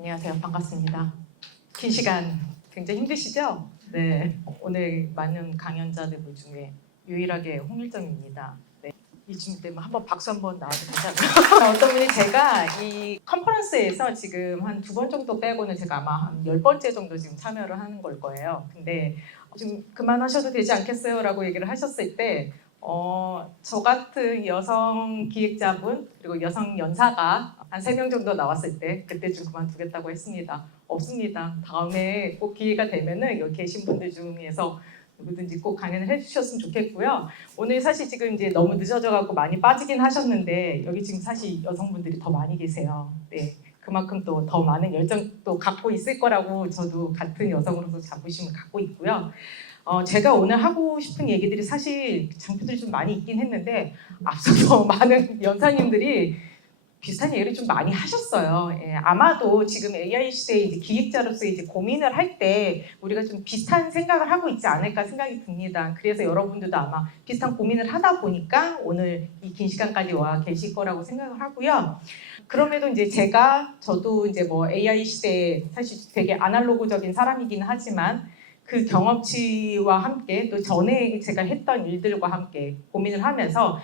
안녕하세요. 반갑습니다. 긴 시간 굉장히 힘드시죠? 네. 오늘 많은 강연자들 중에 유일하게 홍일점입니다. 네. 이 준비 때문에 한번 박수 한번 나와도 괜찮아요. 어떤 분이 제가 이 컨퍼런스에서 지금 한 2번 정도 빼고는 제가 아마 한 10번째 정도 지금 참여를 하는 걸 거예요. 근데 좀 그만하셔도 되지 않겠어요? 라고 얘기를 하셨을 때 저 같은 여성 기획자분 그리고 여성 연사가 한 3명 정도 나왔을 때 그때쯤 그만두겠다고 했습니다. 없습니다. 다음에 꼭 기회가 되면은 여기 계신 분들 중에서 누구든지 꼭 강연을 해주셨으면 좋겠고요. 오늘 사실 지금 이제 너무 늦어져갖고 많이 빠지긴 하셨는데 여기 지금 사실 여성분들이 더 많이 계세요. 네. 그만큼 또 더 많은 열정도 갖고 있을 거라고 저도 같은 여성으로서 자부심을 갖고 있고요. 제가 오늘 하고 싶은 얘기들이 사실 장표들이 좀 많이 있긴 했는데 앞서서 많은 연사님들이 비슷한 얘기를 좀 많이 하셨어요. 예, 아마도 지금 AI 시대에 이제 기획자로서 이제 고민을 할 때 우리가 좀 비슷한 생각을 하고 있지 않을까 생각이 듭니다. 그래서 여러분들도 아마 비슷한 고민을 하다 보니까 오늘 이 긴 시간까지 와 계실 거라고 생각을 하고요. 그럼에도 이제 저도 이제 뭐 AI 시대에 사실 되게 아날로그적인 사람이긴 하지만 그 경험치와 함께 또 전에 제가 했던 일들과 함께 고민을 하면서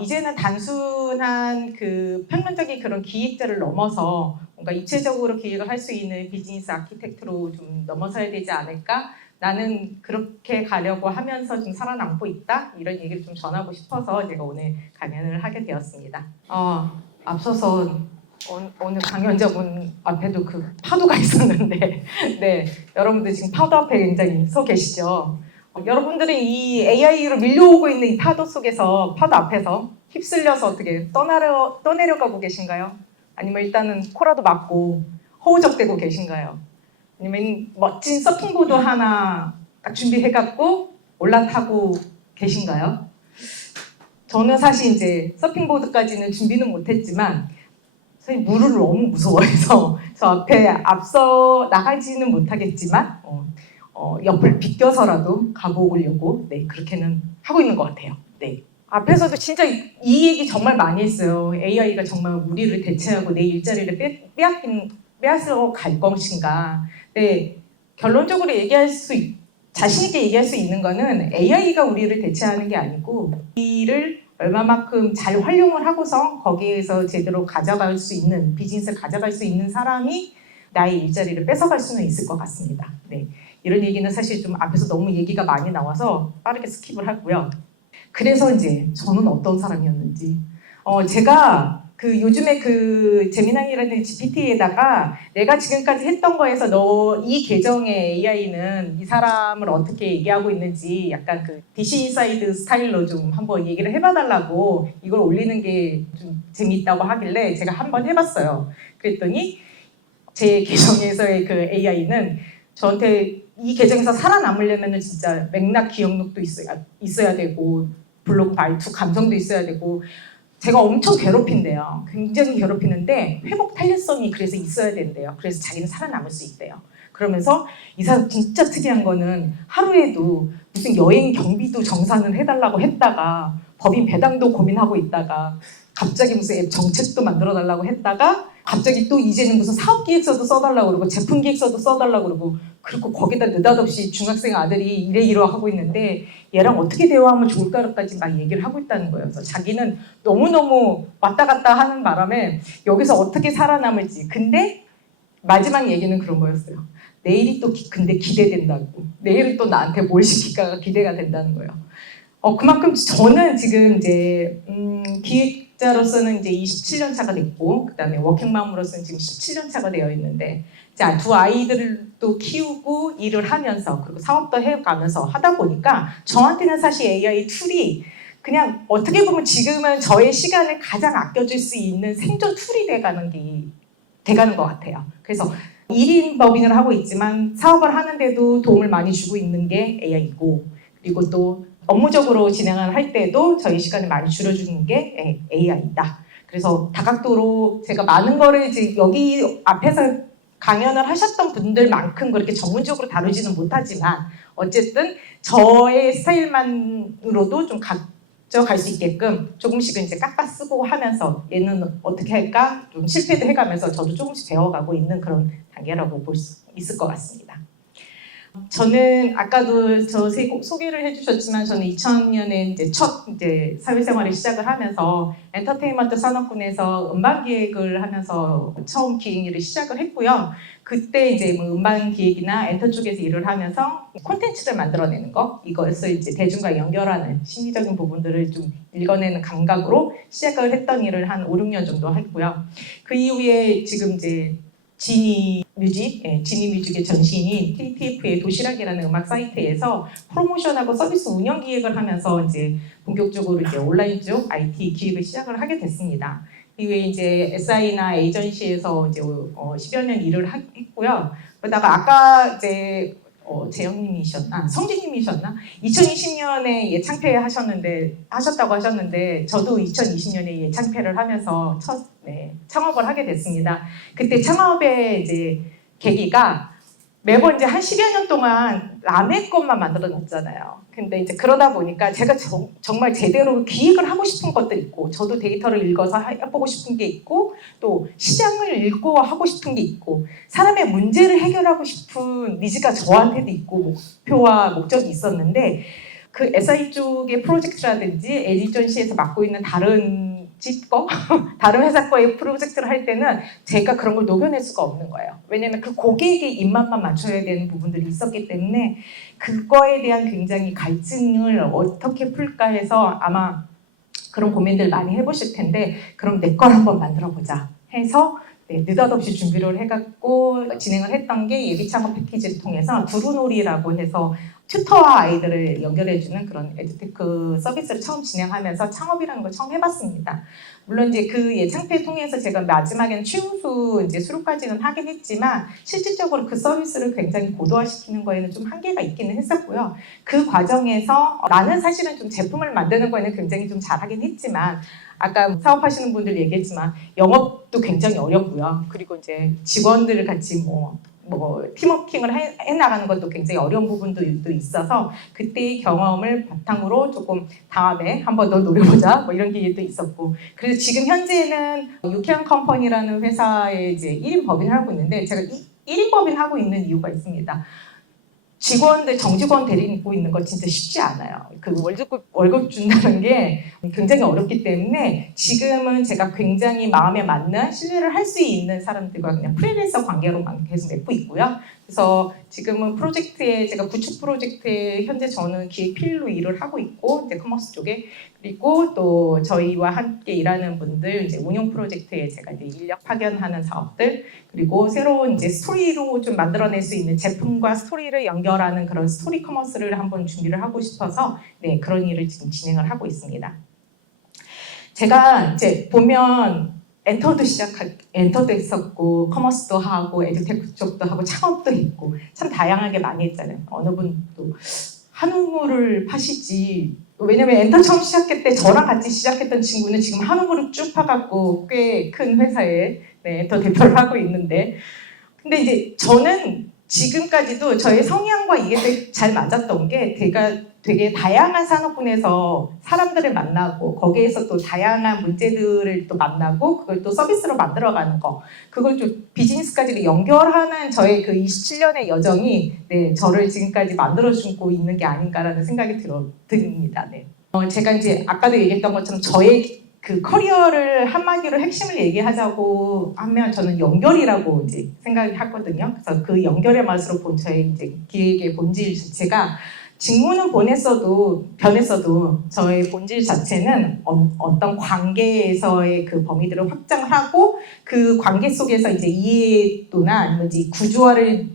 이제는 단순한 그 평면적인 그런 기획자를 넘어서 뭔가 입체적으로 기획을 할 수 있는 비즈니스 아키텍트로 좀 넘어서야 되지 않을까? 나는 그렇게 가려고 하면서 좀 살아남고 있다? 이런 얘기를 좀 전하고 싶어서 제가 오늘 강연을 하게 되었습니다. 앞서서 오늘 강연자분 앞에도 그 파도가 있었는데 네, 여러분들 지금 파도 앞에 굉장히 서 계시죠? 여러분들은 이 AI로 밀려오고 있는 이 파도 속에서 파도 앞에서 휩쓸려서 어떻게 떠내려가고 계신가요? 아니면 일단은 코라도 막고 허우적대고 계신가요? 아니면 멋진 서핑보드 하나 딱 준비해갖고 올라타고 계신가요? 저는 사실 이제 서핑보드까지는 준비는 못했지만 사실 물을 너무 무서워해서 저 앞서 나가지는 못하겠지만 옆을 비껴서라도 가보려고 네 그렇게는 하고 있는 것 같아요. 네. 앞에서도 진짜 이 얘기 정말 많이 했어요. AI가 정말 우리를 대체하고 내 일자리를 빼앗으러 갈 것인가. 네, 결론적으로 자신 있게 얘기할 수 있는 거는 AI가 우리를 대체하는 게 아니고 우리를 얼마만큼 잘 활용을 하고서 거기에서 제대로 가져갈 수 있는 비즈니스를 가져갈 수 있는 사람이 나의 일자리를 뺏어갈 수는 있을 것 같습니다. 네, 이런 얘기는 사실 좀 앞에서 너무 얘기가 많이 나와서 빠르게 스킵을 하고요. 그래서 이제 저는 어떤 사람이었는지 제가 그 요즘에 그 제미나이라는 GPT에다가 내가 지금까지 했던 거에서 너 이 계정의 AI는 이 사람을 어떻게 얘기하고 있는지 약간 그 DC 인사이드 스타일로 좀 한번 얘기를 해봐달라고 이걸 올리는 게 좀 재미있다고 하길래 제가 한번 해봤어요. 그랬더니 제 계정에서의 그 AI는 저한테 이 계정에서 살아남으려면 진짜 맥락 기억력도 있어야 되고 블로그 말투 감성도 있어야 되고 제가 엄청 괴롭힌대요. 굉장히 괴롭히는데 회복 탄력성이 그래서 있어야 된대요. 그래서 자기는 살아남을 수 있대요. 그러면서 이 사람 진짜 특이한 거는 하루에도 무슨 여행 경비도 정산을 해달라고 했다가 법인 배당도 고민하고 있다가 갑자기 무슨 앱 정책도 만들어 달라고 했다가 갑자기 또 이제는 무슨 사업 기획서도 써달라고 그러고 제품 기획서도 써달라고 그러고 그리고 거기다 느닷없이 중학생 아들이 이래 하고 있는데 얘랑 어떻게 대화하면 좋을까까지 막 얘기를 하고 있다는 거예요. 그래서 자기는 너무너무 왔다 갔다 하는 바람에 여기서 어떻게 살아남을지. 근데 마지막 얘기는 그런 거였어요. 내일이 또 근데 기대된다고. 내일은 또 나한테 뭘 시킬까가 기대가 된다는 거예요. 그만큼 저는 지금 이제 기획자로서는 이제 27년 차가 됐고 그다음에 워킹맘으로서는 지금 17년 차가 되어 있는데 자, 2 아이들도 키우고 일을 하면서 그리고 사업도 해가면서 하다 보니까 저한테는 사실 AI 툴이 그냥 어떻게 보면 지금은 저의 시간을 가장 아껴줄 수 있는 생존 툴이 돼가는 것 같아요. 그래서 1인 법인을 하고 있지만 사업을 하는데도 도움을 많이 주고 있는 게 AI이고 그리고 또 업무적으로 진행을 할 때도 저희 시간을 많이 줄여주는 게 AI이다. 그래서 다각도로 제가 많은 거를 이제 여기 앞에서 강연을 하셨던 분들만큼 그렇게 전문적으로 다루지는 못하지만 어쨌든 저의 스타일만으로도 좀 갈 수 있게끔 조금씩은 이제 깎아 쓰고 하면서 얘는 어떻게 할까 좀 실패도 해가면서 저도 조금씩 배워가고 있는 그런 단계라고 볼 수 있을 것 같습니다. 저는 아까도 소개를 해주셨지만 저는 2000년에 이제 첫 사회생활을 시작을 하면서 엔터테인먼트 산업군에서 음반 기획을 하면서 처음 기획 일을 시작을 했고요. 그때 이제 뭐 음반 기획이나 엔터 쪽에서 일을 하면서 콘텐츠를 만들어내는 거, 이것을 이제 대중과 연결하는 심리적인 부분들을 좀 읽어내는 감각으로 시작을 했던 일을 한 5, 6년 정도 했고요. 그 이후에 지금 이제 지니 뮤직의 전신인 KTF의 도시락이라는 음악 사이트에서 프로모션하고 서비스 운영 기획을 하면서 이제 본격적으로 이제 온라인 쪽 IT 기획을 시작을 하게 됐습니다. 이후에 이제 SI나 에이전시에서 이제 10여 년 일을 했고요. 그러다가 아까 이제 성진님이셨나? 2020년에 예창퇴 하셨다고 하셨는데 저도 2020년에 예창퇴를 하면서 창업을 하게 됐습니다. 그때 창업의 이제 계기가 매번 이제 한 10여 년 동안 남의 것만 만들어 놨잖아요. 근데 이제 그러다 보니까 제가 정말 제대로 기획을 하고 싶은 것도 있고, 저도 데이터를 읽어서 해보고 싶은 게 있고, 또 시장을 읽고 하고 싶은 게 있고, 사람의 문제를 해결하고 싶은 니즈가 저한테도 있고, 목표와 목적이 있었는데, 그 SI 쪽의 프로젝트라든지 에디전시에서 맡고 있는 다른 다른 회사 거의 프로젝트를 할 때는 제가 그런 걸 녹여낼 수가 없는 거예요. 왜냐하면 그 고객의 입맛만 맞춰야 되는 부분들이 있었기 때문에 그거에 대한 굉장히 갈증을 어떻게 풀까 해서 아마 그런 고민들 많이 해보실 텐데, 그럼 내 걸 한번 만들어보자 해서 느닷없이 준비를 해갖고 진행을 했던 게 예비 창업 패키지를 통해서 두루놀이라고 해서 튜터와 아이들을 연결해주는 그런 에듀테크 서비스를 처음 진행하면서 창업이라는 걸 처음 해봤습니다. 물론 이제 그 예창퇴 통해서 제가 마지막에는 최우수 수료까지는 하긴 했지만 실질적으로 그 서비스를 굉장히 고도화시키는 거에는 좀 한계가 있기는 했었고요. 그 과정에서 나는 사실은 좀 제품을 만드는 거에는 굉장히 좀 잘하긴 했지만 아까 사업하시는 분들 얘기했지만 영업도 굉장히 어렵고요. 그리고 이제 직원들을 같이 팀워킹을 해나가는 것도 굉장히 어려운 부분도 있어서 그때의 경험을 바탕으로 조금 다음에 한 번 더 노려보자 이런 기회도 있었고, 그래서 지금 현재는 유쾌한 컴퍼니라는 회사에 이제 1인 법인을 하고 있는데, 제가 1인 법인 하고 있는 이유가 있습니다. 정직원 데리고 있는 거 진짜 쉽지 않아요. 그 월급 준다는 게 굉장히 어렵기 때문에 지금은 제가 굉장히 마음에 맞는 신뢰를 할 수 있는 사람들과 그냥 프리랜서 관계로만 계속 맺고 있고요. 그래서 지금은 제가 구축 프로젝트에 현재 저는 기획 필로 일을 하고 있고, 이제 커머스 쪽에, 그리고 또 저희와 함께 일하는 분들 이제 운영 프로젝트에 제가 이제 인력 파견하는 사업들, 그리고 새로운 이제 스토리로 좀 만들어낼 수 있는 제품과 스토리를 연결하는 그런 스토리 커머스를 한번 준비를 하고 싶어서 그런 일을 지금 진행을 하고 있습니다. 제가 이제 보면 엔터도 했었고, 커머스도 하고, 에듀테크 쪽도 하고, 창업도 했고, 참 다양하게 많이 했잖아요. 어느 분도 한우물을 파시지. 왜냐면 엔터 처음 시작할 때 저랑 같이 시작했던 친구는 지금 한우물을 쭉 파갖고 꽤 큰 회사에 엔터 대표를 하고 있는데, 근데 이제 저는 지금까지도 저의 성향과 이게 잘 맞았던 게 되게 다양한 산업군에서 사람들을 만나고 거기에서 또 다양한 문제들을 또 만나고 그걸 또 서비스로 만들어가는 거, 그걸 좀 비즈니스까지 연결하는 저의 그 27년의 여정이 저를 지금까지 만들어주고 있는 게 아닌가라는 생각이 듭니다. 제가 이제 아까도 얘기했던 것처럼 저의 그 커리어를 한마디로 핵심을 얘기하자고 하면 저는 연결이라고 이제 생각을 하거든요. 그래서 그 연결의 맛으로 본 저의 이제 기획의 본질 자체가, 직무는 변했어도 저의 본질 자체는 어떤 관계에서의 그 범위들을 확장하고 그 관계 속에서 이제 이해도나 아니면 이제 구조화를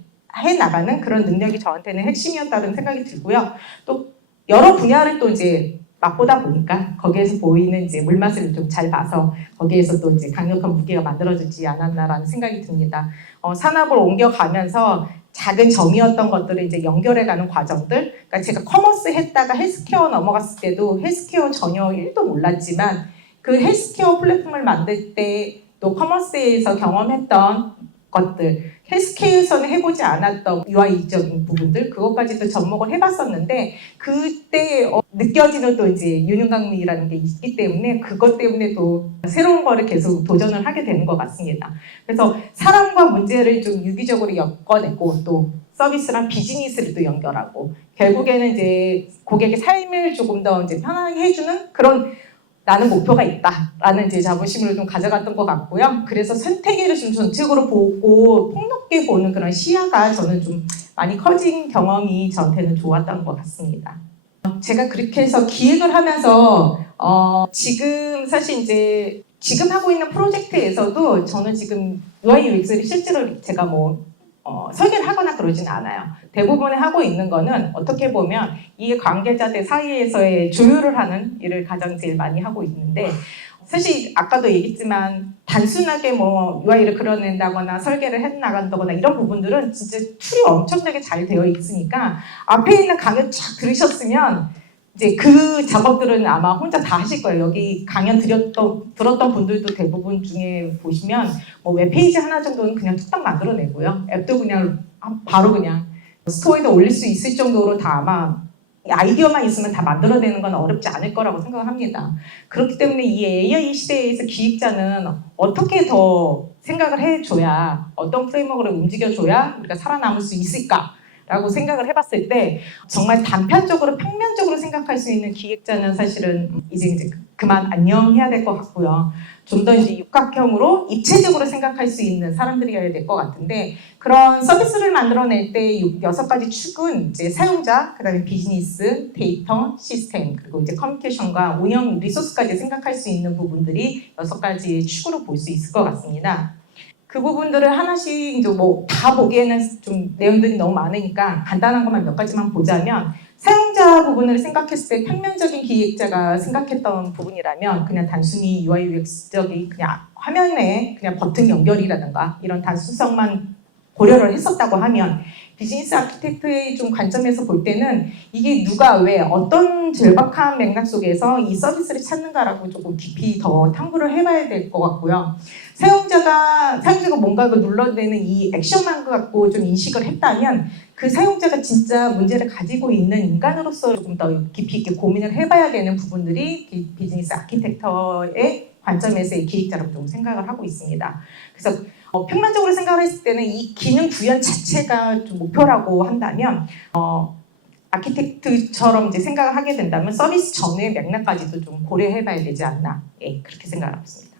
해 나가는 그런 능력이 저한테는 핵심이었다는 생각이 들고요. 또 여러 분야를 또 이제 맛보다 보니까 거기에서 보이는 이제 물맛을 좀 잘 봐서 거기에서 또 이제 강력한 무게가 만들어지지 않았나라는 생각이 듭니다. 산업을 옮겨가면서 작은 점이었던 것들을 이제 연결해가는 과정들, 그러니까 제가 커머스 했다가 헬스케어 넘어갔을 때도 헬스케어 전혀 1도 몰랐지만 그 헬스케어 플랫폼을 만들 때 또 커머스에서 경험했던 것들, 헬스케어에서는 해보지 않았던 UI적인 부분들, 그것까지도 접목을 해봤었는데, 그때 느껴지는 또 이제 유능감이라는 게 있기 때문에, 그것 때문에 또 새로운 거를 계속 도전을 하게 되는 것 같습니다. 그래서 사람과 문제를 좀 유기적으로 엮어내고, 또 서비스랑 비즈니스를 또 연결하고, 결국에는 이제 고객의 삶을 조금 더 이제 편하게 해주는 그런 나는 목표가 있다라는 이제 자부심을 좀 가져갔던 것 같고요. 그래서 생태계를 좀 전체적으로 보고 폭넓게 보는 그런 시야가 저는 좀 많이 커진 경험이 저한테는 좋았던 것 같습니다. 제가 그렇게 해서 기획을 하면서 지금 사실 이제 지금 하고 있는 프로젝트에서도 저는 지금 UI UX를 실제로 제가 설계를 하거나 그러진 않아요. 대부분에 하고 있는 거는 어떻게 보면 이 관계자들 사이에서의 조율을 하는 일을 가장 제일 많이 하고 있는데, 사실 아까도 얘기했지만 단순하게 UI를 그려낸다거나 설계를 해나간다거나 이런 부분들은 진짜 툴이 엄청나게 잘 되어 있으니까 앞에 있는 강연 쫙 들으셨으면 이제 그 작업들은 아마 혼자 다 하실 거예요. 여기 강연 들었던 분들도 대부분 중에 보시면 웹페이지 하나 정도는 그냥 뚝딱 만들어내고요. 앱도 그냥 바로 그냥 스토어에다 올릴 수 있을 정도로 다 아마 아이디어만 있으면 다 만들어내는 건 어렵지 않을 거라고 생각합니다. 그렇기 때문에 이 AI 시대에서 기획자는 어떻게 더 생각을 해줘야, 어떤 프레임워크를 움직여줘야 우리가 살아남을 수 있을까? 라고 생각을 해봤을 때 정말 단편적으로 평면적으로 생각할 수 있는 기획자는 사실은 이제 그만 안녕해야 될 것 같고요. 좀 더 이제 육각형으로 입체적으로 생각할 수 있는 사람들이어야 될 것 같은데, 그런 서비스를 만들어낼 때 6가지 축은 이제 사용자, 그다음에 비즈니스, 데이터, 시스템, 그리고 이제 커뮤니케이션과 운영 리소스까지 생각할 수 있는 부분들이 6가지의 축으로 볼 수 있을 것 같습니다. 그 부분들을 하나씩 이제 다 보기에는 좀 내용들이 너무 많으니까 간단한 것만 몇 가지만 보자면, 사용자 부분을 생각했을 때 평면적인 기획자가 생각했던 부분이라면 그냥 단순히 UI UX적인 그냥 화면에 그냥 버튼 연결이라든가 이런 단순성만 고려를 했었다고 하면, 비즈니스 아키텍트의 좀 관점에서 볼 때는 이게 누가 왜 어떤 절박한 맥락 속에서 이 서비스를 찾는가라고 조금 깊이 더 탐구를 해봐야 될 것 같고요. 사용자가 뭔가를 눌러내는 이 액션만 갖고 좀 인식을 했다면 그 사용자가 진짜 문제를 가지고 있는 인간으로서 조금 더 깊이 있게 고민을 해봐야 되는 부분들이 비즈니스 아키텍처의 관점에서의 기획자라고 좀 생각을 하고 있습니다. 그래서 평면적으로 생각을 했을 때는 이 기능 구현 자체가 좀 목표라고 한다면 아키텍트처럼 이제 생각을 하게 된다면 서비스 전의 맥락까지도 좀 고려해봐야 되지 않나, 그렇게 생각을 하고 있습니다.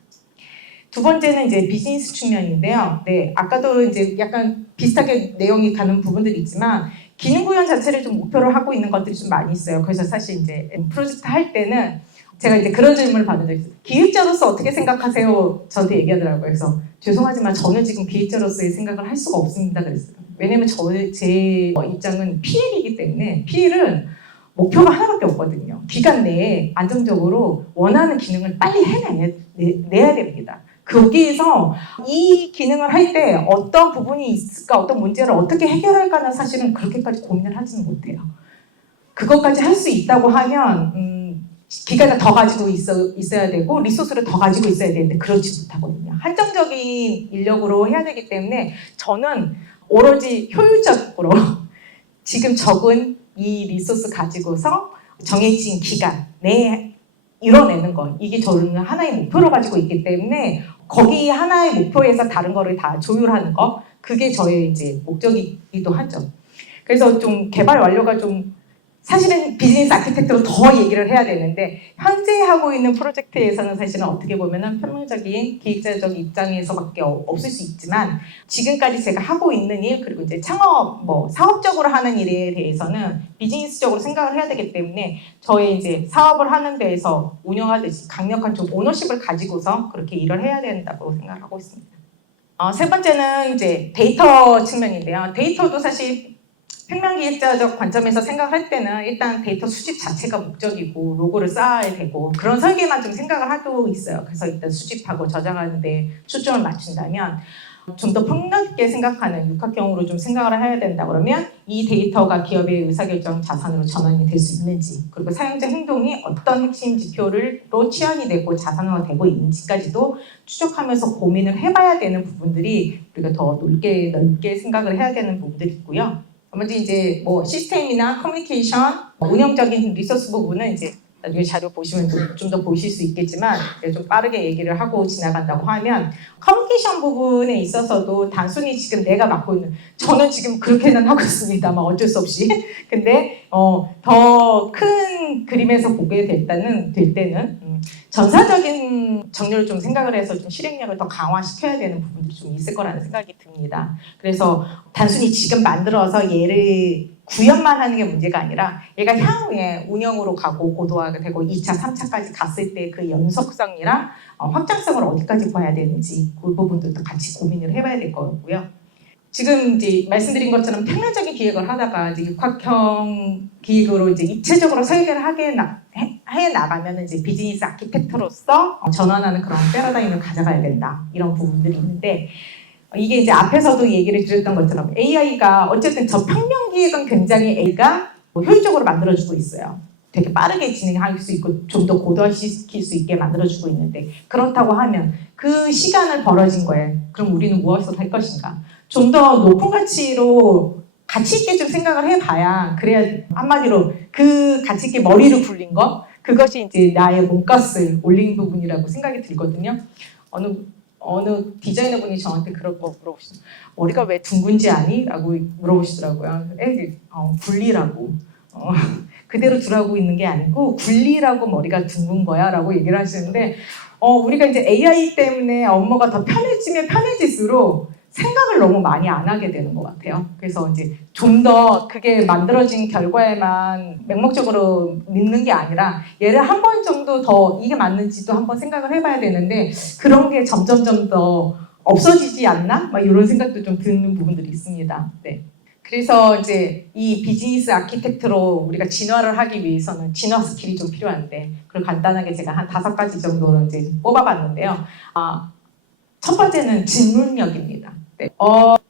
두 번째는 이제 비즈니스 측면인데요. 네, 아까도 이제 약간 비슷하게 내용이 가는 부분들이 있지만 기능 구현 자체를 좀 목표로 하고 있는 것들이 좀 많이 있어요. 그래서 사실 이제 프로젝트 할 때는 제가 이제 그런 질문을 받은 적이 있어요. 기획자로서 어떻게 생각하세요? 저한테 얘기하더라고요. 그래서 죄송하지만 저는 지금 기획자로서의 생각을 할 수가 없습니다. 그랬어요. 왜냐면 제 입장은 PL이기 때문에 PL은 목표가 하나밖에 없거든요. 기간 내에 안정적으로 원하는 기능을 빨리 해내야 됩니다. 거기에서 이 기능을 할 때 어떤 부분이 있을까, 어떤 문제를 어떻게 해결할까는 사실은 그렇게까지 고민을 하지는 못해요. 그것까지 할 수 있다고 하면 기간을 더 가지고 있어야 되고 리소스를 더 가지고 있어야 되는데 그렇지 못하거든요. 한정적인 인력으로 해야 되기 때문에 저는 오로지 효율적으로 지금 적은 이 리소스 가지고서 정해진 기간 내에 이뤄내는 것, 이게 저는 하나의 목표로 가지고 있기 때문에 거기 하나의 목표에서 다른 거를 다 조율하는 거, 그게 저의 이제 목적이기도 하죠. 그래서 좀 개발 완료가 좀 사실은 비즈니스 아키텍트로 더 얘기를 해야 되는데 현재 하고 있는 프로젝트에서는 사실은 어떻게 보면은 평면적인 기획자적 입장에서밖에 없을 수 있지만, 지금까지 제가 하고 있는 일, 그리고 이제 창업 사업적으로 하는 일에 대해서는 비즈니스적으로 생각을 해야 되기 때문에 저의 이제 사업을 하는 데에서 운영하듯이 강력한 좀 오너십을 가지고서 그렇게 일을 해야 된다고 생각하고 있습니다. 세 번째는 이제 데이터 측면인데요. 데이터도 사실 평면기획자적 관점에서 생각할 때는 일단 데이터 수집 자체가 목적이고 로고를 쌓아야 되고 그런 설계만 좀 생각을 하고 있어요. 그래서 일단 수집하고 저장하는 데 초점을 맞춘다면 좀 더 폭넓게 생각하는 육각형으로 좀 생각을 해야 된다 그러면 이 데이터가 기업의 의사결정 자산으로 전환이 될 수 있는지 그리고 사용자 행동이 어떤 핵심 지표로 치환이 되고 자산화되고 있는지까지도 추적하면서 고민을 해봐야 되는 부분들이 우리가 더 넓게 생각을 해야 되는 부분들이 있고요. 나머지 이제 뭐 시스템이나 커뮤니케이션, 운영적인 리소스 부분은 이제 나중에 자료 보시면 좀 더 보실 수 있겠지만 좀 빠르게 얘기를 하고 지나간다고 하면 커뮤니케이션 부분에 있어서도 단순히 지금 내가 맡고 있는 저는 지금 그렇게는 하고 있습니다만 어쩔 수 없이 근데 더 큰 그림에서 보게 될 때는 전사적인 정렬을 좀 생각을 해서 좀 실행력을 더 강화시켜야 되는 부분들이 좀 있을 거라는 생각이 듭니다. 그래서 단순히 지금 만들어서 얘를 구현만 하는 게 문제가 아니라 얘가 향후에 운영으로 가고 고도화가 되고 2차, 3차까지 갔을 때 그 연속성이랑 확장성을 어디까지 봐야 되는지 그 부분들도 같이 고민을 해봐야 될 거고요. 지금 이제 말씀드린 것처럼 평면적인 기획을 하다가 이제 육각형 기획으로 이제 입체적으로 설계를 해 나가면 이제 비즈니스 아키텍트로서 전환하는 그런 패러다임을 가져가야 된다 이런 부분들이 있는데 이게 이제 앞에서도 얘기를 드렸던 것처럼 AI가 어쨌든 저 평면 기획은 굉장히 A가 효율적으로 만들어주고 있어요. 되게 빠르게 진행할 수 있고 좀 더 고도화시킬 수 있게 만들어주고 있는데 그렇다고 하면 그 시간을 벌어진 거예요. 그럼 우리는 무엇을 할 것인가? 좀 더 높은 가치로 가치 있게 좀 생각을 해봐야 그래야 한마디로 그 가치 있게 머리를 굴린 거 그것이 이제 나의 몸값을 올린 부분이라고 생각이 들거든요. 어느 디자이너분이 저한테 그런 거 물어보시더라고요. 머리가 왜 둥근지 아니? 라고 물어보시더라고요. 굴리라고. 그대로 두라고 있는 게 아니고 굴리라고 머리가 둥근 거야 라고 얘기를 하시는데 우리가 이제 AI 때문에 업무가 더 편해지면 편해질수록 생각을 너무 많이 안 하게 되는 것 같아요. 그래서 이제 좀 더 그게 만들어진 결과에만 맹목적으로 믿는 게 아니라 얘를 한 번 정도 더 이게 맞는지도 한번 생각을 해봐야 되는데 그런 게 점점점 더 없어지지 않나? 막 이런 생각도 좀 드는 부분들이 있습니다. 네. 그래서 이제 이 비즈니스 아키텍트로 우리가 진화를 하기 위해서는 진화 스킬이 좀 필요한데 그걸 간단하게 제가 한 5가지 정도로 이제 뽑아봤는데요. 첫 번째는 질문력입니다. 네.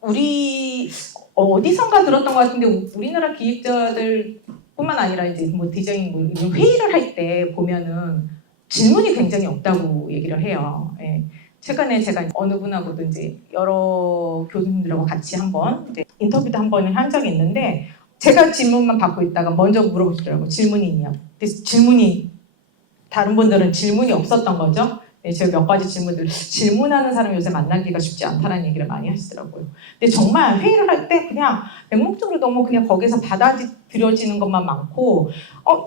우리 어디선가 들었던 것 같은데 우리나라 기획자들뿐만 아니라 이제 뭐 디자인 뭐 이런 회의를 할 때 보면은 질문이 굉장히 없다고 얘기를 해요. 예. 최근에 제가 어느 분하고도 이제 여러 교수님들하고 같이 한번 인터뷰도 한 번 한 적이 있는데 제가 질문만 받고 있다가 먼저 물어보시더라고요. 질문이 있냐고. 그래서 다른 분들은 질문이 없었던 거죠. 네, 제가 몇 가지 질문하는 사람이 요새 만나기가 쉽지 않다는 얘기를 많이 하시더라고요. 근데 정말 회의를 할 때 그냥 맹목적으로 너무 그냥 거기서 받아들여지는 것만 많고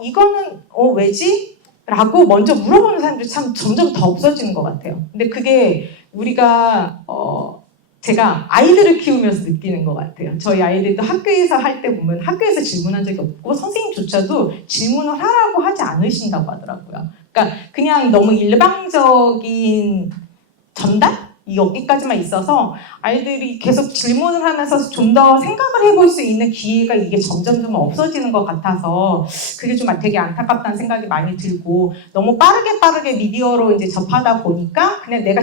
이거는 왜지? 라고 먼저 물어보는 사람들이 참 점점 더 없어지는 것 같아요. 근데 그게 우리가 제가 아이들을 키우면서 느끼는 것 같아요. 저희 아이들도 학교에서 할 때 보면 학교에서 질문한 적이 없고 선생님조차도 질문을 하라고 하지 않으신다고 하더라고요. 그러니까 그냥 너무 일방적인 전달? 여기까지만 있어서 아이들이 계속 질문을 하면서 좀 더 생각을 해볼 수 있는 기회가 이게 점점 없어지는 것 같아서 그게 좀 되게 안타깝다는 생각이 많이 들고 너무 빠르게 미디어로 이제 접하다 보니까 그냥 내가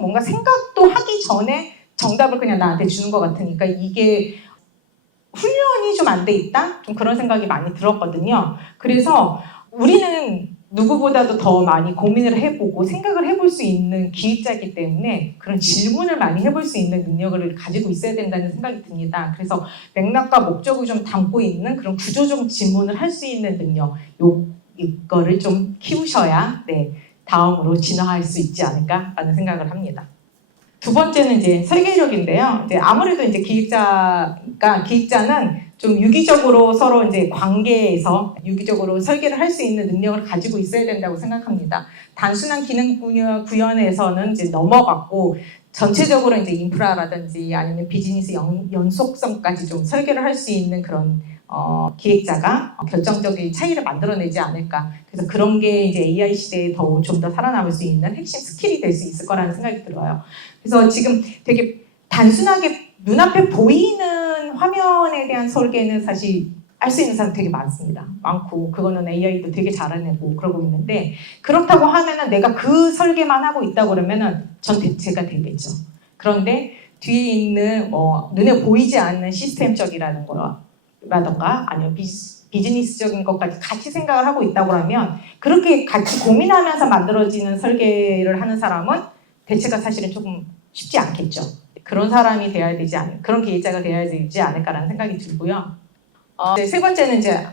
뭔가 생각도 하기 전에 정답을 그냥 나한테 주는 것 같으니까 이게 훈련이 좀 안 돼 있다? 좀 그런 생각이 많이 들었거든요. 그래서 우리는 누구보다도 더 많이 고민을 해보고 생각을 해볼 수 있는 기획자이기 때문에 그런 질문을 많이 해볼 수 있는 능력을 가지고 있어야 된다는 생각이 듭니다. 그래서 맥락과 목적을 좀 담고 있는 그런 구조적 질문을 할 수 있는 능력 이거를 좀 키우셔야 다음으로 진화할 수 있지 않을까라는 생각을 합니다. 두 번째는 이제 설계력인데요. 이제 아무래도 이제 기획자는 좀 유기적으로 서로 이제 관계에서 유기적으로 설계를 할 수 있는 능력을 가지고 있어야 된다고 생각합니다. 단순한 기능 구현에서는 이제 넘어갔고 전체적으로 이제 인프라라든지 아니면 비즈니스 연속성까지 좀 설계를 할 수 있는 그런 기획자가 결정적인 차이를 만들어내지 않을까. 그래서 그런 게 이제 AI 시대에 좀 더 살아남을 수 있는 핵심 스킬이 될 수 있을 거라는 생각이 들어요. 그래서 지금 되게 단순하게 눈앞에 보이는 화면에 대한 설계는 사실 알 수 있는 사람 되게 많습니다. 많고 그거는 AI도 되게 잘해내고 그러고 있는데 그렇다고 하면은 내가 그 설계만 하고 있다 그러면은 전 대체가 되겠죠. 그런데 뒤에 있는 뭐 눈에 보이지 않는 시스템적이라는 거라던가 아니면 비즈니스적인 것까지 같이 생각을 하고 있다고 하면 그렇게 같이 고민하면서 만들어지는 설계를 하는 사람은 대체가 사실은 조금 쉽지 않겠죠. 그런 사람이 돼야 되지 않을 그런 기획자가 돼야 되지 않을까라는 생각이 들고요. 세 번째는 이제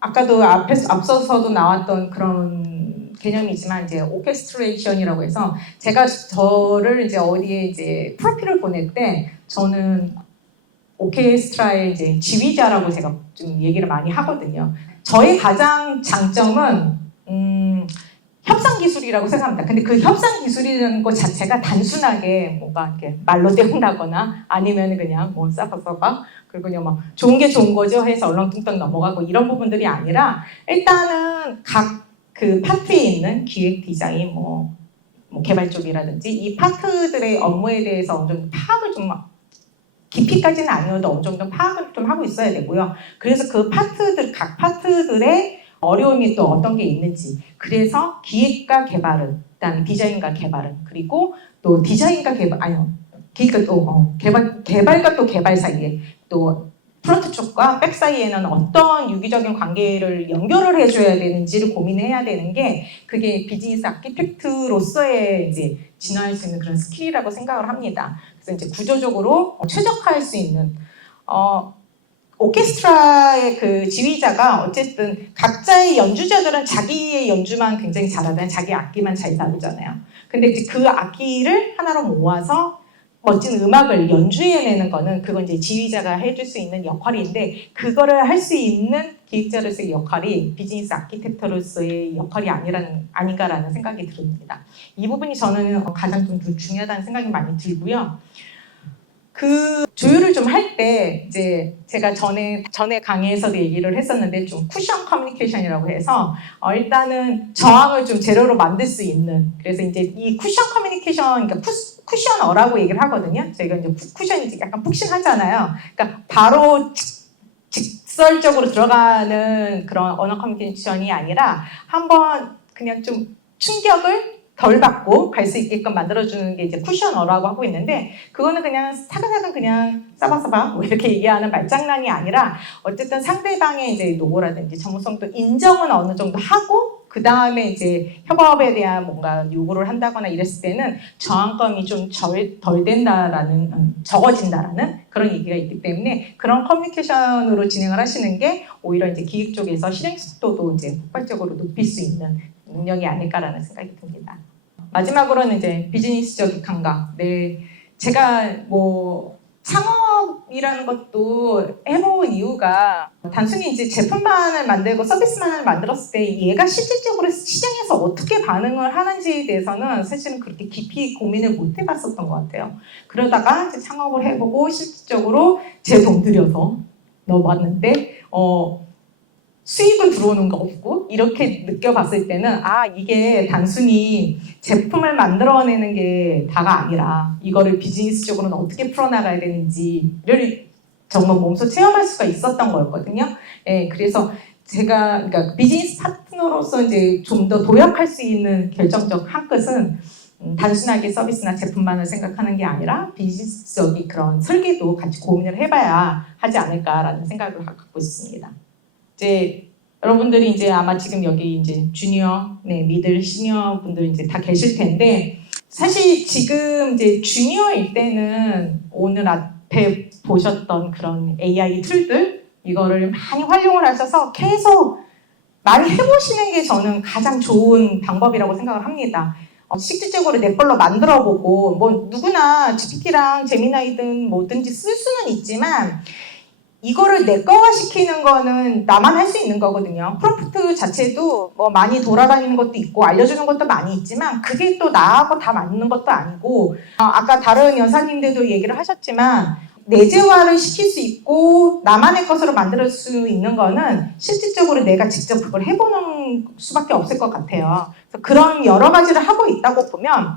아까도 앞서서도 나왔던 그런 개념이지만 이제 오케스트레이션이라고 해서 제가 저를 이제 어디에 이제 프로필을 보낼 때 저는 오케스트라의 이제 지휘자라고 제가 좀 얘기를 많이 하거든요. 저의 가장 장점은 협상 기술이라고 생각합니다. 근데 그 협상 기술이라는 것 자체가 단순하게 뭔가 이렇게 말로 때운다거나 아니면 그냥 뭐 싸박싸박 그리고 그냥 막 좋은 게 좋은 거죠 해서 얼렁뚱땅 넘어가고 이런 부분들이 아니라 일단은 각 그 파트에 있는 기획, 디자인, 뭐 개발 쪽이라든지 이 파트들의 업무에 대해서 어느 정도 파악을 좀 깊이까지는 아니어도 어느 정도 파악을 좀 하고 있어야 되고요. 그래서 그 파트들 각 파트들의 어려움이 또 어떤 게 있는지 그래서 기획과 개발은 그다음에 디자인과 개발은 그리고 또 디자인과 개발 아니요 기획과 또 개발과 또 개발 사이에 또 프론트 쪽과 백 사이에는 어떤 유기적인 관계를 연결을 해줘야 되는지를 고민해야 되는 게 그게 비즈니스 아키텍트로서의 이제 진화할 수 있는 그런 스킬이라고 생각을 합니다. 그래서 이제 구조적으로 최적화할 수 있는 오케스트라의 그 지휘자가 어쨌든 각자의 연주자들은 자기의 연주만 굉장히 잘하잖아요. 자기 악기만 잘 다루잖아요. 근데 이제 그 악기를 하나로 모아서 멋진 음악을 연주해내는 거는 그건 이제 지휘자가 해줄 수 있는 역할인데 그거를 할 수 있는 기획자로서의 역할이 비즈니스 아키텍터로서의 역할이 아닌가라는 생각이 듭니다. 이 부분이 저는 가장 좀 중요하다는 생각이 많이 들고요. 그 조율을 좀 할 때 이제 제가 전에 강의에서도 얘기를 했었는데 좀 쿠션 커뮤니케이션이라고 해서 일단은 저항을 좀 재료로 만들 수 있는 그래서 이제 이 쿠션 커뮤니케이션 그러니까 쿠셔너라고 얘기를 하거든요. 저희가 이제 쿠션이 약간 푹신하잖아요. 그러니까 바로 직설적으로 들어가는 그런 언어 커뮤니케이션이 아니라 한번 그냥 좀 충격을 덜 받고 갈 수 있게끔 만들어주는 게 이제 쿠셔너라고 하고 있는데 그거는 그냥 사근사근 그냥 싸바싸바 뭐 이렇게 얘기하는 말장난이 아니라 어쨌든 상대방의 이제 노고라든지 전문성도 인정은 어느 정도 하고 그 다음에 이제 협업에 대한 뭔가 요구를 한다거나 이랬을 때는 저항감이 좀 덜 된다라는 적어진다라는 그런 얘기가 있기 때문에 그런 커뮤니케이션으로 진행을 하시는 게 오히려 이제 기획 쪽에서 실행 속도도 이제 폭발적으로 높일 수 있는 능력이 아닐까라는 생각이 듭니다. 마지막으로는 이제 비즈니스적인 감각. 네, 제가 뭐 창업이라는 것도 해본 이유가 단순히 이제 제품만을 만들고 서비스만을 만들었을 때 얘가 실질적으로 시장에서 어떻게 반응을 하는지에 대해서는 사실은 그렇게 깊이 고민을 못 해봤었던 것 같아요. 그러다가 이제 창업을 해보고 실질적으로 제 돈 들여서 넣어봤는데 수익은 들어오는 거 없고 이렇게 느껴봤을 때는 이게 단순히 제품을 만들어내는 게 다가 아니라 이거를 비즈니스적으로는 어떻게 풀어나가야 되는지를 정말 몸소 체험할 수가 있었던 거였거든요. 예, 그래서 제가 그러니까 비즈니스 파트너로서 이제 좀 더 도약할 수 있는 결정적 한 끝은 단순하게 서비스나 제품만을 생각하는 게 아니라 비즈니스적인 그런 설계도 같이 고민을 해봐야 하지 않을까라는 생각을 갖고 있습니다. 이제 여러분들이 이제 아마 지금 여기 이제 주니어, 미들, 시니어 분들 이제 다 계실 텐데 사실 지금 이제 주니어일 때는 오늘 앞에 보셨던 그런 AI 툴들 이거를 많이 활용을 하셔서 계속 많이 해보시는 게 저는 가장 좋은 방법이라고 생각을 합니다. 실질적으로 내 걸로 만들어보고 뭐 누구나 GPT랑 제미나이든 뭐든지 쓸 수는 있지만 이거를 내 거화 시키는 거는 나만 할 수 있는 거거든요. 프롬프트 자체도 뭐 많이 돌아다니는 것도 있고 알려주는 것도 많이 있지만 그게 또 나하고 다 맞는 것도 아니고 아까 다른 여사님들도 얘기를 하셨지만 내재화를 시킬 수 있고 나만의 것으로 만들 수 있는 거는 실질적으로 내가 직접 그걸 해보는 수밖에 없을 것 같아요. 그래서 그런 여러 가지를 하고 있다고 보면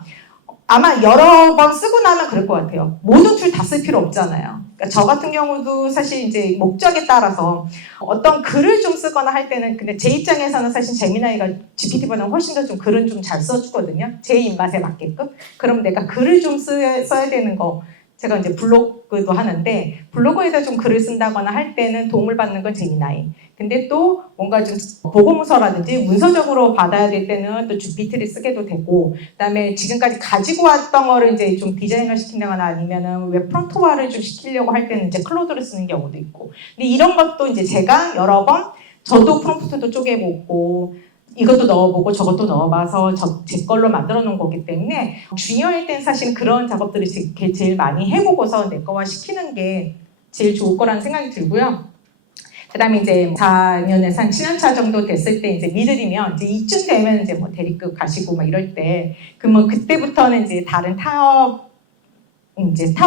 아마 여러 번 쓰고 나면 그럴 것 같아요. 모든 툴 다 쓸 필요 없잖아요. 그러니까 저 같은 경우도 사실 이제 목적에 따라서 어떤 글을 좀 쓰거나 할 때는 근데 제 입장에서는 사실 제미나이가 GPT보다 훨씬 더 좀 글은 좀 잘 써주거든요. 제 입맛에 맞게끔. 그럼 내가 글을 좀 써야 되는 거 제가 이제 블로그도 하는데 블로그에다 좀 글을 쓴다거나 할 때는 도움을 받는 건 제미나이. 근데 또 뭔가 좀 보고문서라든지 문서적으로 받아야 될 때는 또 GPT를 쓰게도 되고 그다음에 지금까지 가지고 왔던 거를 이제 좀 디자인을 시킨다거나 아니면은 웹 프론트화를 좀 시키려고 할 때는 이제 클로드를 쓰는 경우도 있고 근데 이런 것도 이제 제가 여러 번 저도 프롬프트도 쪼개보고 이것도 넣어보고 저것도 넣어봐서 제 걸로 만들어 놓은 거기 때문에 중요할 땐 사실 그런 작업들을 제일 많이 해보고서 내 거화 시키는 게 제일 좋을 거라는 생각이 들고요. 그 다음에 이제 4년에서 한 7년차 정도 됐을 때 이제 미들이면 이제 이쯤 되면 이제 뭐 대리급 가시고 막 이럴 때 그러면 그때부터는 이제 다른 타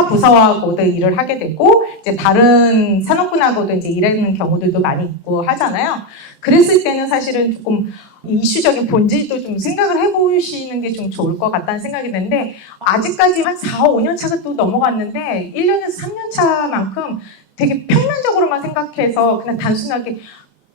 부서하고도 일을 하게 되고 이제 다른 산업군하고도 이제 일하는 경우들도 많이 있고 하잖아요. 그랬을 때는 사실은 조금 이슈적인 본질도 좀 생각을 해보시는 게 좀 좋을 것 같다는 생각이 드는데 아직까지 한 4, 5년 차가 또 넘어갔는데 1년에서 3년 차만큼 되게 평면적으로만 생각해서 그냥 단순하게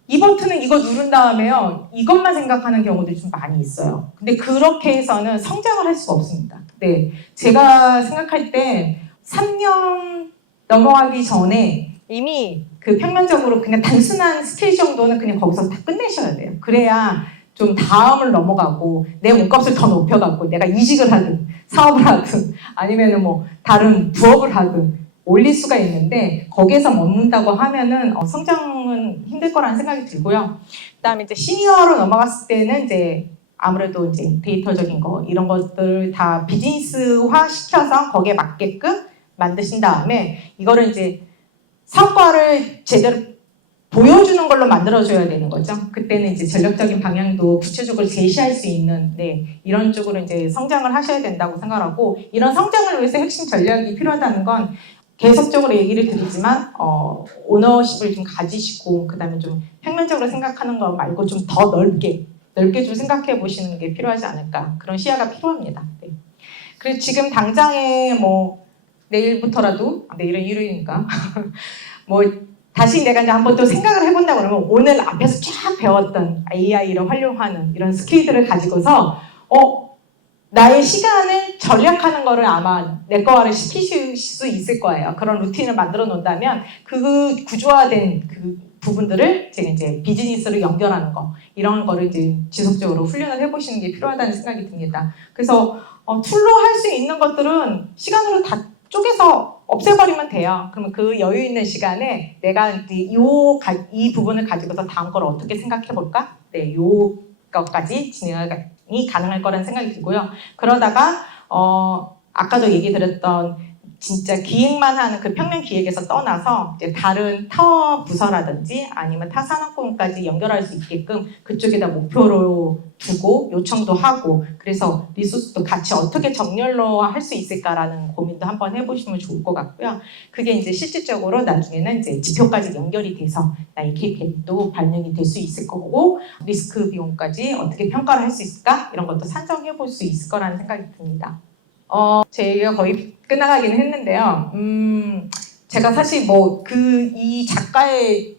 이 버튼은 이거 누른 다음에요. 이것만 생각하는 경우들이 좀 많이 있어요. 근데 그렇게 해서는 성장을 할 수가 없습니다. 네, 제가 생각할 때 3년 넘어가기 전에 이미 그 평면적으로 그냥 단순한 스킬 정도는 그냥 거기서 다 끝내셔야 돼요. 그래야 좀 다음을 넘어가고 내 몸값을 더 높여갖고 내가 이직을 하든 사업을 하든 아니면은 뭐 다른 부업을 하든 올릴 수가 있는데 거기에서 머문다고 하면은 성장은 힘들 거라는 생각이 들고요. 그다음에 이제 시니어로 넘어갔을 때는 이제 아무래도 이제 데이터적인 거 이런 것들 다 비즈니스화 시켜서 거기에 맞게끔 만드신 다음에 이거를 이제 성과를 제대로 보여주는 걸로 만들어줘야 되는 거죠. 그때는 이제 전략적인 방향도 구체적으로 제시할 수 있는 이런 쪽으로 이제 성장을 하셔야 된다고 생각하고 이런 성장을 위해서 핵심 전략이 필요하다는 건 계속적으로 얘기를 드리지만 오너십을 좀 가지시고 그다음에 좀 평면적으로 생각하는 거 말고 좀 더 넓게 좀 생각해 보시는 게 필요하지 않을까 그런 시야가 필요합니다. 네. 그리고 지금 당장에 뭐 내일부터라도 내일은 일요일이니까 뭐 다시 내가 이제 한번 또 생각을 해본다 그러면 오늘 앞에서 쫙 배웠던 AI를 활용하는 이런 스킬들을 가지고서 나의 시간을 절약하는 거를 아마 내거화를 시키실 수 있을 거예요. 그런 루틴을 만들어 놓는다면 그 구조화된 그 부분들을 제가 이제 비즈니스로 연결하는 거 이런 거를 이제 지속적으로 훈련을 해보시는 게 필요하다는 생각이 듭니다. 그래서 툴로 할 수 있는 것들은 시간으로 다 쪼개서 없애버리면 돼요. 그러면 그 여유 있는 시간에 내가 이 부분을 가지고서 다음 걸 어떻게 생각해볼까? 네, 요 것까지 진행이 가능할 거라는 생각이 들고요. 그러다가 아까도 얘기 드렸던 진짜 기획만 하는 그 평면 기획에서 떠나서 이제 다른 타 부서라든지 아니면 타 산업군까지 연결할 수 있게끔 그쪽에다 목표로 두고 요청도 하고 그래서 리소스도 같이 어떻게 정렬로 할 수 있을까라는 고민도 한번 해보시면 좋을 것 같고요. 그게 이제 실질적으로 나중에는 이제 지표까지 연결이 돼서 나의 KPI도 반영이 될 수 있을 거고 리스크 비용까지 어떻게 평가를 할 수 있을까 이런 것도 산정해 볼 수 있을 거라는 생각이 듭니다. 제가 거의 끝나가기는 했는데요. 제가 사실 뭐 이 작가의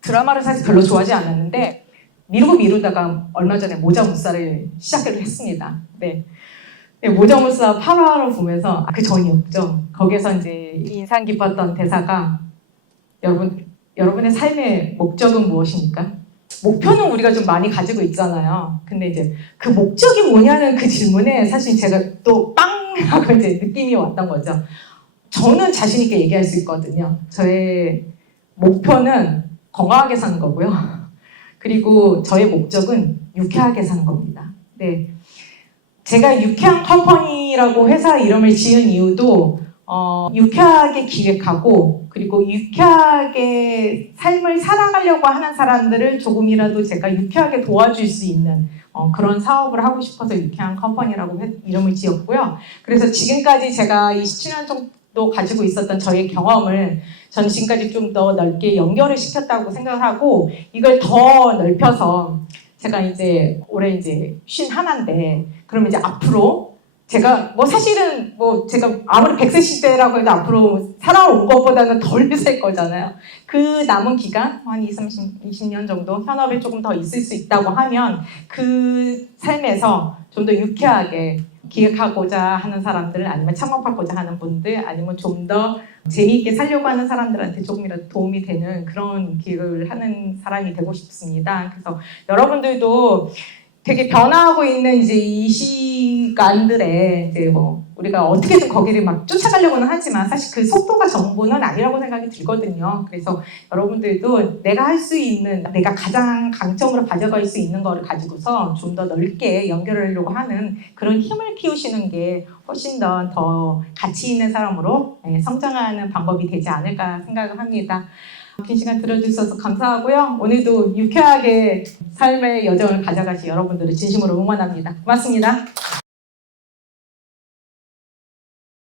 드라마를 사실 별로 좋아하지 않았는데 미루다가 얼마 전에 모자무사를 시작을 했습니다. 네. 모자무사 8화를 보면서 그 전이었죠. 거기서 이제 인상 깊었던 대사가 여러분의 삶의 목적은 무엇입니까? 목표는 우리가 좀 많이 가지고 있잖아요. 근데 이제 그 목적이 뭐냐는 그 질문에 사실 제가 또 빵! 하고 이제 느낌이 왔던 거죠. 저는 자신 있게 얘기할 수 있거든요. 저의 목표는 건강하게 사는 거고요. 그리고 저의 목적은 유쾌하게 사는 겁니다. 네. 제가 유쾌한 컴퍼니라고 회사 이름을 지은 이유도 유쾌하게 기획하고 그리고 유쾌하게 삶을 살아가려고 하는 사람들을 조금이라도 제가 유쾌하게 도와줄 수 있는 그런 사업을 하고 싶어서 유쾌한 컴퍼니라고 이름을 지었고요. 그래서 지금까지 제가 27년 정도 가지고 있었던 저의 경험을 저는 지금까지 좀 더 넓게 연결을 시켰다고 생각을 하고 이걸 더 넓혀서 제가 이제 올해 이제 51인데 그러면 이제 앞으로 제가 뭐 사실은 뭐 제가 아무리 100세 시대라고 해도 앞으로 살아온 것보다는 덜 살 거잖아요. 그 남은 기간 한 20년 정도 현업에 조금 더 있을 수 있다고 하면 그 삶에서 좀 더 유쾌하게 기획하고자 하는 사람들, 아니면 창업하고자 하는 분들, 아니면 좀 더 재미있게 살려고 하는 사람들한테 조금이라도 도움이 되는 그런 기획을 하는 사람이 되고 싶습니다. 그래서 여러분들도 되게 변화하고 있는 이제 이 시간들에 이제 뭐 우리가 어떻게든 거기를 막 쫓아가려고는 하지만 사실 그 속도가 전부는 아니라고 생각이 들거든요. 그래서 여러분들도 내가 할 수 있는, 내가 가장 강점으로 가져갈 수 있는 거를 가지고서 좀 더 넓게 연결하려고 하는 그런 힘을 키우시는 게 훨씬 더 가치 있는 사람으로 성장하는 방법이 되지 않을까 생각을 합니다. 긴 시간 들어주셔서 감사하고요. 오늘도 유쾌하게 삶의 여정을 가져가시 여러분들을 진심으로 응원합니다. 고맙습니다.